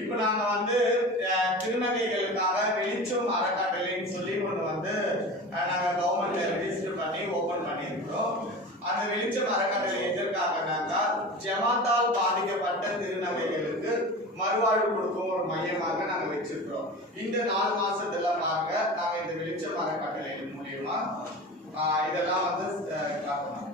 இப்போ நாங்க வந்து திருநங்கைகளுக்காக வெளிச்சம் அறக்கட்டளைன்னு சொல்லி ஒன்று வந்து நாங்க கவர்மெண்ட்ல ரெஜிஸ்டர் பண்ணி ஓபன் பண்ணியிருக்கிறோம். அந்த வெளிச்சம் அறக்கட்டளை எதற்காகனாக்கா ஜமாத்தால் பாதிக்கப்பட்ட திருநங்கைகளுக்கு மறுவாழ்வு கொடுக்கும் ஒரு மையமாக நாங்க வச்சிருக்கிறோம். இந்த 4 மாசத்துல பாருங்க நாங்க இந்த வெளிச்சம் அறக்கட்டளை மூலியமா இதெல்லாம் வந்து காட்டணும்.